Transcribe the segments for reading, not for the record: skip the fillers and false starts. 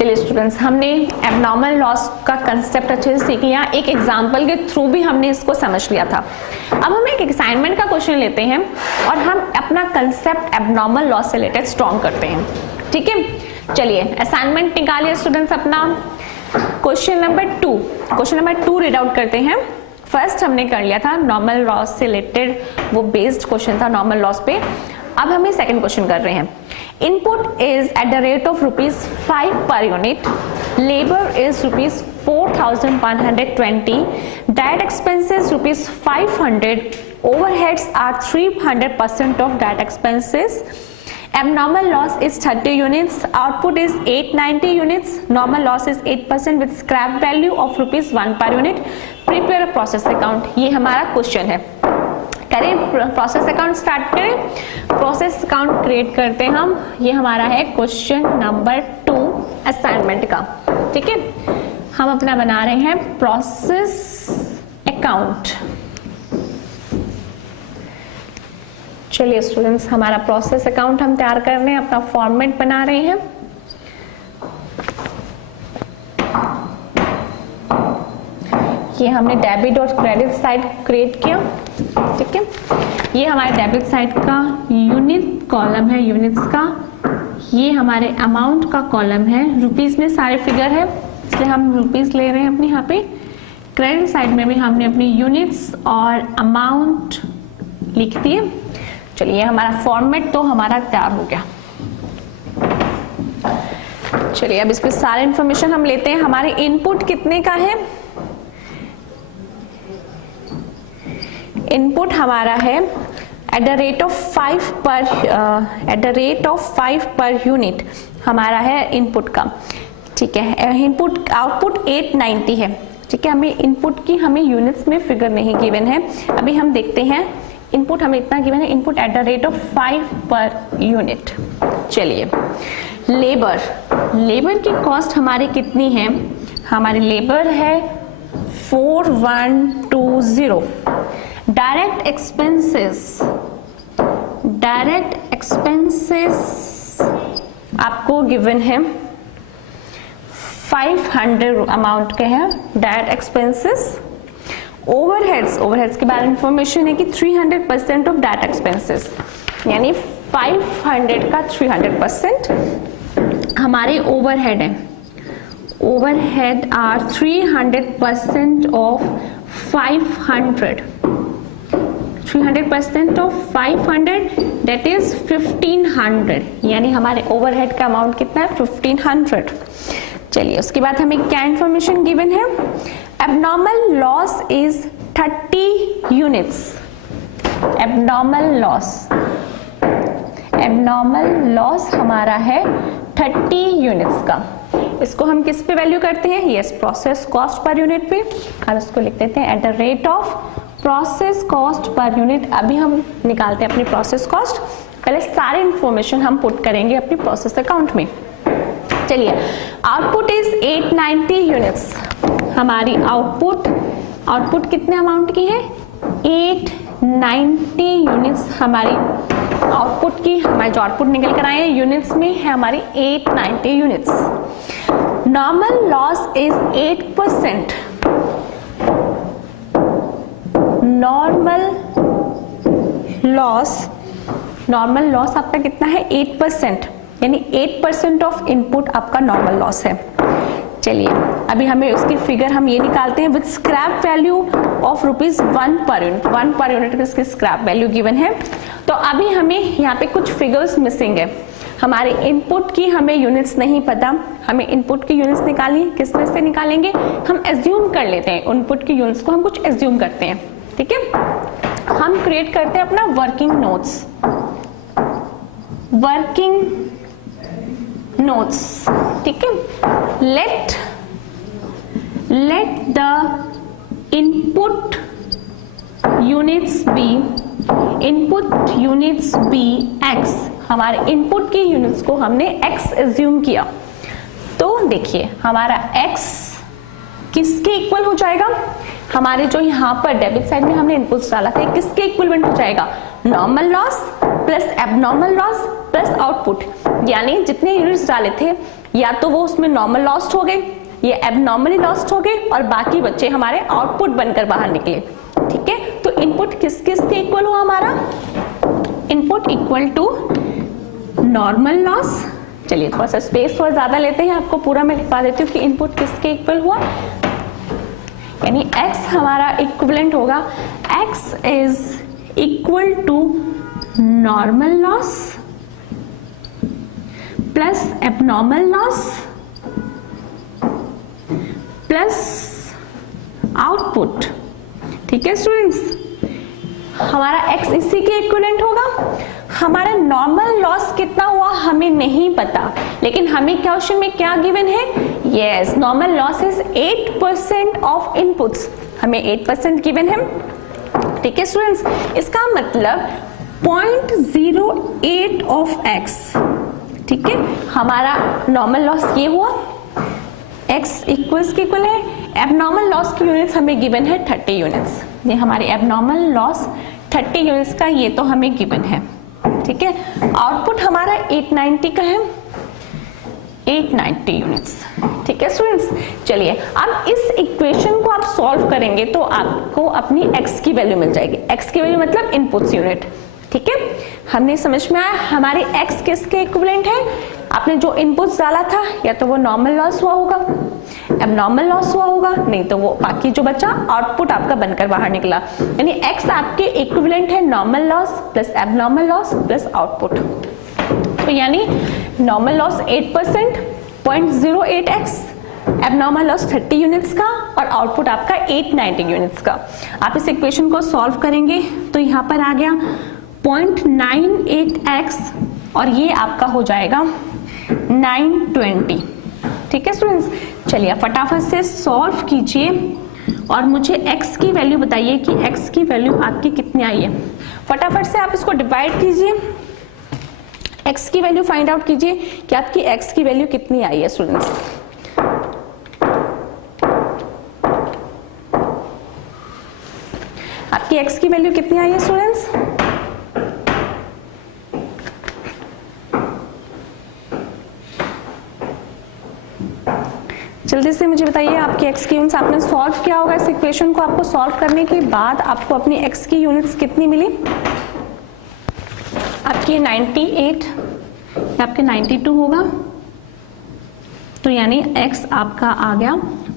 चलिए स्टूडेंट्स, हमने abnormal loss का कंसेप्ट अच्छे से सीख लिया, एक एग्जांपल के थ्रू भी हमने इसको समझ लिया था। अब हम एक असाइनमेंट का क्वेश्चन लेते हैं और हम अपना कंसेप्ट एबनॉर्मल लॉस से रिलेटेड स्ट्रॉन्ग करते हैं। ठीक है, चलिए असाइनमेंट निकालिए स्टूडेंट्स अपना। क्वेश्चन नंबर 2 रीड आउट करते हैं। फर्स्ट हमने कर लिया था नॉर्मल लॉस से रिलेटेड, वो बेस्ड क्वेश्चन था नॉर्मल लॉस पे। अब हम सेकंड क्वेश्चन कर रहे हैं। Input is at the rate of ₹5 per unit, labour is ₹4,120, direct expenses ₹500, overheads are 300% of direct expenses, abnormal loss is 30 units, output is 890 units, normal loss is 8% with scrap value of ₹1 per unit, prepare a process account। ये हमारा question है। करें process account, start करें। Process account create करते हैं हम। ये हमारा है क्वेश्चन नंबर 2 असाइनमेंट का। ठीक है, हम अपना बना रहे हैं प्रोसेस अकाउंट। चलिए स्टूडेंट्स, हमारा प्रोसेस अकाउंट हम तैयार कर रहे हैं, अपना फॉर्मेट बना रहे हैं। ये हमने डेबिट और क्रेडिट साइड क्रिएट किया। ठीक है, ये हमारे डेबिट साइड का यूनिट कॉलम है, यूनिट्स का। ये हमारे अमाउंट का कॉलम है, रुपीस में सारे फिगर है इसलिए हम रुपीस ले रहे हैं अपने यहाँ पे। क्रेडिट साइड में भी हमने अपनी यूनिट्स और अमाउंट लिख दिए। चलिए, हमारा फॉर्मेट तो हमारा तैयार हो गया। चलिए अब इस पे सारे इंफॉर्मेशन हम लेते हैं। हमारे इनपुट कितने का है? इनपुट हमारा है eight the rate of 5 per unit हमारा है इनपुट का। ठीक है, इनपुट आउटपुट 890 है। ठीक है, हमें इनपुट की हमें यूनिट्स में फिगर नहीं गिवन है। अभी हम देखते हैं इनपुट हमें इतना गिवन है, input eight the rate of 5 per unit. चलिए, लेबर की कॉस्ट हमारी कितनी है? हमारी लेबर है 4120। डायरेक्ट एक्सपेंसेस आपको गिवन है 500 अमाउंट के हैं डायरेक्ट एक्सपेंसेस। ओवरहेड्स के बारे में इंफॉर्मेशन है कि 300% ऑफ डायरेक्ट एक्सपेंसेस, यानी 500 का 300% हमारे ओवरहेड है। Overhead are 300% of 500। 300% of 500 that is 1500, यानी हमारे ओवरहेड का अमाउंट कितना है? 1500। चलिए, उसके बाद हमें क्या इंफॉर्मेशन गिवन है? Abnormal loss is 30 units. Abnormal loss हमारा है 30 यूनिट्स का। इसको हम किस पे वैल्यू करते हैं? Yes, process cost per unit पे, और इसको लिख देते हैं eight the rate of process cost per unit. अभी हम निकालते हैं अपनी प्रोसेस कॉस्ट। पहले सारे इंफॉर्मेशन हम पुट करेंगे अपनी प्रोसेस अकाउंट में। चलिए, आउटपुट इज 890 यूनिट्स। हमारी आउटपुट कितने अमाउंट की है? 890 यूनिट्स हमारी आउटपुट की। हमारे जो आउटपुट निकल कर आए हैं यूनिट्स में है हमारी 890 units. Normal loss is 8%। Normal loss आपका कितना है? 8%, यानी 8% ऑफ इनपुट आपका नॉर्मल लॉस है। चलिए, अभी हमें उसकी फिगर हम ये निकालते हैं with scrap value of ₹1 per unit. 1 per unit की इसकी स्क्रैप वैल्यू गिवन है। तो अभी हमें यहाँ पे कुछ फिगर्स मिसिंग है। हमारे इनपुट की हमें यूनिट्स नहीं पता, हमें इनपुट की यूनिट्स निकालनी है। किस तरह से निकालेंगे? हम एज्यूम कर लेते हैं, इनपुट की यूनिट्स को हम कुछ एज्यूम करते हैं। ठीक है, हम क्रिएट करते हैं अपना वर्किंग नोट्स। ठीक है, let the input units be x। हमारे इनपुट की यूनिट्स को हमने x एज्यूम किया। तो देखिए, हमारा x किसके इक्वल हो जाएगा? हमारे जो यहाँ पर डेबिट साइड में हमने इनपुट्स डाला था, किसके इक्विवेलेंट हो जाएगा? Normal loss plus abnormal loss plus output, यानी जितने यूनिट्स डाले थे या तो वो उसमें नॉर्मल लॉस्ट हो गए, ये एबनॉर्मली लॉस्ट हो गए और बाकी बच्चे हमारे आउटपुट बनकर बाहर निकले। ठीक है, तो इनपुट किस किस के इक्वल हुआ हमारा? Input equal to normal loss. चलिए थोड़ा सा स्पेस थोड़ा ज्यादा लेते हैं, आपको पूरा मैं लिखवा देती हूँ कि इनपुट किसके इक्वल हुआ, यानी x हमारा इक्विवेलेंट होगा, x is equal to normal loss plus abnormal loss plus output. ठीक है स्टूडेंट्स, हमारा x इसी के इक्विवेलेंट होगा। हमारा नॉर्मल लॉस कितना हुआ हमें नहीं पता, लेकिन हमें क्वेश्चन में क्या गिवन है? Yes, normal loss is 8% of inputs, हमें 8% गिवन है। ठीक है स्टूडेंट्स, इसका मतलब 0.08 ऑफ x। ठीक है, हमारा नॉर्मल लॉस ये हुआ, x इक्वल्स के इक्वल है। एबनॉर्मल लॉस की यूनिट्स हमें गिवन है 30 यूनिट्स, ये हमारी एबनॉर्मल लॉस 30 यूनिट्स का ये तो हमें गिवन है। ठीक है, आउटपुट हमारा 890 का है, 890 यूनिट्स। ठीक है स्टूडेंट्स, चलिए अब इस इक्वेशन को आप सॉल्व करेंगे तो आपको अपनी x की वैल्यू मिल जाएगी। x की वैल्यू मतलब इनपुट्स यूनिट। ठीक है, हमने समझ में आया हमारे x किसके इक्विवेलेंट है? आपने जो इनपुट्स डाला था या तो वो नॉर्मल लॉस हुआ होगा, एबनॉर्मल लॉस हुआ होगा, नहीं तो वो बाकी जो बचा आउटपुट आपका बनकर बाहर निकला, यानी x आपके इक्विवेलेंट है normal loss plus abnormal loss plus output. तो यानी normal loss 8%, 0.08x, abnormal loss 30 units का और आउटपुट आपका 890 यूनिट्स का। आप इस इक्वेशन को सॉल्व करेंगे तो यहाँ पर आ गया 0.98x और ये आपका हो जाएगा 920। ठीक है स्टूडेंट्स, चलिए फटाफट से सॉल्व कीजिए और मुझे x की वैल्यू बताइए कि x की वैल्यू आपकी कितनी आई है। फटाफट से आप इसको डिवाइड कीजिए, x की वैल्यू फाइंड आउट कीजिए कि आपकी x की वैल्यू कितनी आई है स्टूडेंट्स। आपकी x की वैल्यू कितनी आई है स्टूडेंट्स? जल्दी से मुझे बताइए आपकी x की यूनिट्स। आपने सॉल्व किया होगा इस इक्वेशन को, आपको सॉल्व करने के बाद आपको अपनी x की यूनिट्स कितनी मिली? आपकी 98 या आपके 92 होगा, तो यानी x आपका आ गया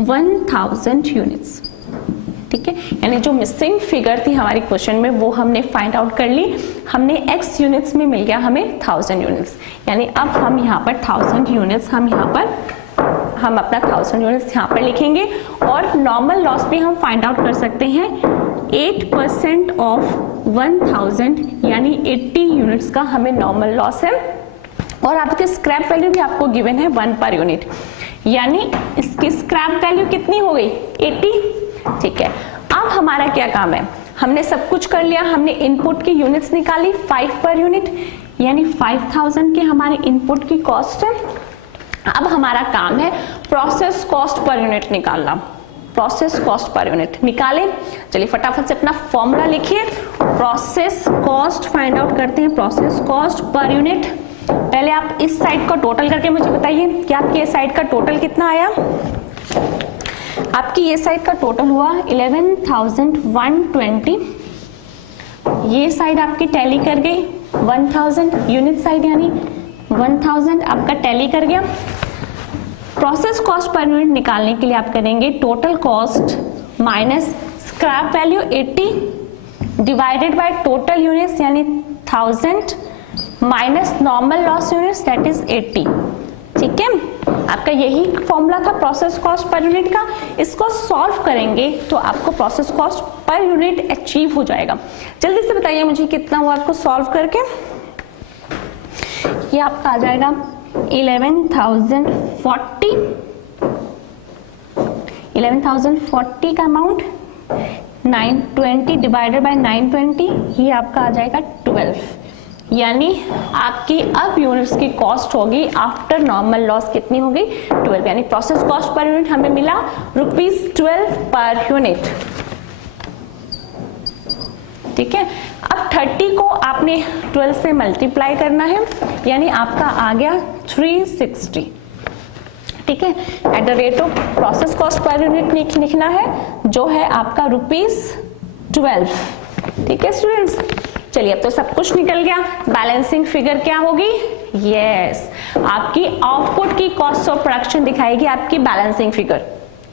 1000 यूनिट्स। ठीक है, यानी जो मिसिंग फिगर थी हमारी क्वेश्चन में वो हमने फाइंड आउट कर ली, हमने x यूनिट्स में मिल गया हमें 1000 यूनिट्स, यानी अब हम यहाँ पर 1000 यूनिट्स हम अपना 1000 यूनिट्स यहाँ पर लिखेंगे और नॉर्मल लॉस भी हम फाइंड आउट कर सकते हैं 8% ऑफ 1000, यानी 80 यूनिट्स का हमें नॉर्मल लॉस है। और आपकी स्क्रैप वैल्यू भी आपको गिवन है 1 पर यूनिट, यानी इसकी स्क्रैप वैल्यू कितनी हो गई? 80। ठीक है, अब हमारा क्या काम है? हमने सब कुछ कर लिया, हमने इनपुट की यूनिट्स निकाली 5 पर यूनिट, यानी 5000 के हमारे इनपुट की कॉस्ट है। अब हमारा काम है प्रोसेस कॉस्ट पर यूनिट निकालना। प्रोसेस कॉस्ट पर यूनिट निकाले, चलिए फटाफट से अपना फॉर्मूला लिखिए। प्रोसेस कॉस्ट फाइंड आउट करते हैं, प्रोसेस कॉस्ट पर यूनिट। पहले आप इस साइड का टोटल करके मुझे बताइए कि आपकी इस साइड का टोटल कितना आया। आपकी ये साइड का टोटल हुआ 11120, ये साइड आपकी टैली कर गई 1000 यूनिट साइड, यानी 1000 आपका टैली कर गया। प्रोसेस कॉस्ट पर यूनिट निकालने के लिए आप करेंगे total cost minus scrap value 80 divided by total units यानी 1000 minus normal loss units that is 80। ठीक है, आपका यही फॉर्मूला था प्रोसेस कॉस्ट पर यूनिट का। इसको सॉल्व करेंगे तो आपको process cost per unit achieve हो जाएगा। जल्दी से बताइए मुझे कितना हुआ आपको सॉल्व करके। ये आपका आ जाएगा 11,040 का अमाउंट 920 डिवाइडेड बाय 920, ये आपका आ जाएगा 12, यानी आपकी अब यूनिट्स की कॉस्ट होगी आफ्टर नॉर्मल लॉस कितनी होगी? 12, यानी प्रोसेस कॉस्ट पर यूनिट हमें मिला ₹12 पर यूनिट। ठीक है, अब अब 30 को आपने 12 से मल्टीप्लाई करना है, यानी आपका आ गया 360। ठीक है, eight the rate of process cost per unit लिखना है जो है आपका ₹12। ठीक है स्टूडेंट्स, चलिए अब तो सब कुछ निकल गया। बैलेंसिंग फिगर क्या होगी? यस, आपकी आउटपुट की कॉस्ट ऑफ प्रोडक्शन दिखाएगी आपकी बैलेंसिंग फिगर,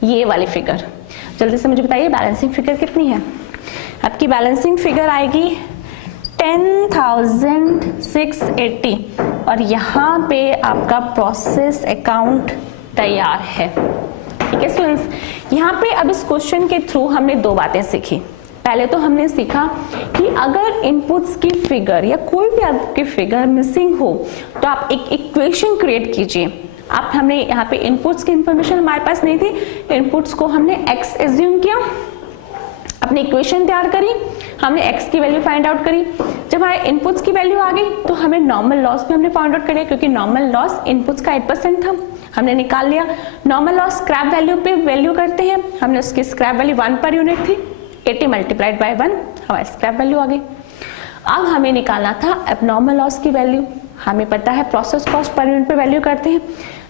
ये वाली फिगर। जल्दी से मुझे बताइए बैलेंसिंग फिगर कितनी है? आपकी बैलेंसिंग फिगर आएगी 10,680 और यहाँ पे आपका प्रोसेस अकाउंट तैयार है। ठीक है स्टूडेंट्स, यहाँ पे अब इस क्वेश्चन के थ्रू हमने दो बातें सीखी। पहले तो हमने सीखा कि अगर इनपुट्स की फिगर या कोई भी आपकी फिगर मिसिंग हो तो आप एक इक्वेशन क्रिएट कीजिए। आप हमने यहाँ पे इनपुट्स की इंफॉर्मेशन हमारे पास नहीं थी, इनपुट्स को हमने x एज्यूम किया, अपनी इक्वेशन तैयार करी, हमने x की वैल्यू फाइंड आउट करी। जब हमारे इनपुट्स की वैल्यू आ गई तो हमें नॉर्मल लॉस भी हमने फाइंड आउट करिए, क्योंकि नॉर्मल लॉस इनपुट्स का 8% था, हमने निकाल लिया। नॉर्मल लॉस स्क्रैप वैल्यू पे वैल्यू करते हैं, हमने उसकी स्क्रैप वैल्यू 1 पर यूनिट थी, 80 मल्टीप्लाइड बाय 1 हमारी स्क्रैप वैल्यू आ गई। अब हमें निकालना था एब्नॉर्मल लॉस की वैल्यू। हमें पता है प्रोसेस कॉस्ट पर यूनिट पे वैल्यू करते हैं,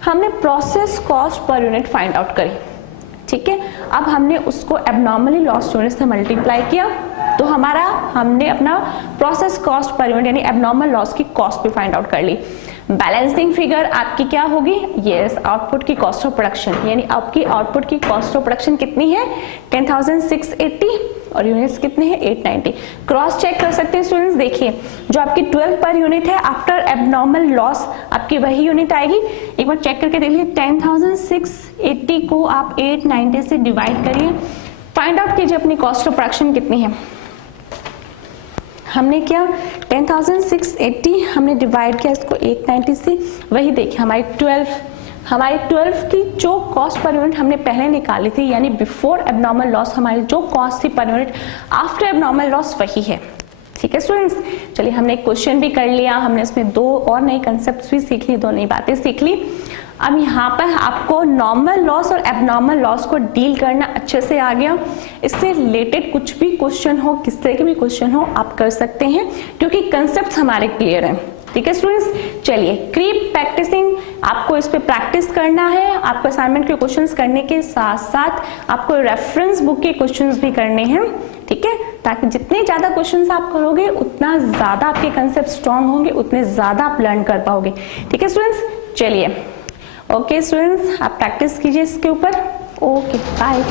हमने process cost per unit find out करी। ठीक है, अब हमने उसको एब्नॉर्मली लॉस यूनिट से मल्टीप्लाई किया तो हमने अपना प्रोसेस कॉस्ट पर यूनिट यानी एब्नॉर्मल लॉस की कॉस्ट भी फाइंड आउट कर ली। बैलेंसिंग फिगर आपकी क्या होगी? यस, आउटपुट की कॉस्ट ऑफ प्रोडक्शन, यानी आपकी आउटपुट की कॉस्ट ऑफ प्रोडक्शन कितनी है? 10,680 और यूनिट्स कितने हैं? 890। क्रॉस चेक कर सकते हैं स्टूडेंट्स, देखिए जो आपकी 12 पर यूनिट है आफ्टर एब्नॉर्मल लॉस आपकी वही यूनिट आएगी। एक बार चेक करके देखिए, 10,680 को आप 890 से डिवाइड करिए, फाइंड आउट कीजिए अपनी कॉस्ट ऑफ प्रोडक्शन कितनी है। हमने क्या 10,680 हमने डिवाइड किया इसको 890 से, वही देखिए हमारी 12 की जो कॉस्ट पर यूनिट हमने पहले निकाली थी, यानी बिफोर एब्नॉर्मल लॉस हमारी जो कॉस्ट थी per unit after abnormal loss वही है। ठीक है स्टूडेंट्स, चलिए हमने एक क्वेश्चन भी कर लिया, हमने इसमें दो और नए कंसेप्ट भी सीख ली, दो नई बातें सीख ली। अब यहाँ पर आपको नॉर्मल लॉस और एब्नॉर्मल लॉस को डील करना अच्छे से आ गया। इससे रिलेटेड कुछ भी क्वेश्चन हो, किस तरह के भी क्वेश्चन हो, आप कर सकते हैं क्योंकि कंसेप्ट हमारे क्लियर हैं। ठीक है स्टूडेंट्स, चलिए कीप प्रैक्टिसिंग, आपको इस पे प्रैक्टिस करना है। आपको असाइनमेंट के क्वेश्चंस करने के साथ साथ आपको रेफरेंस बुक के क्वेश्चंस भी करने हैं। ठीक है, ताकि जितने ज्यादा क्वेश्चंस आप करोगे उतना ज्यादा आपके कंसेप्ट स्ट्रांग होंगे, उतने ज्यादा आप लर्न कर पाओगे। ठीक है स्टूडेंट्स, चलिए ओके स्टूडेंट्स, आप प्रैक्टिस कीजिए इसके ऊपर। Okay bye.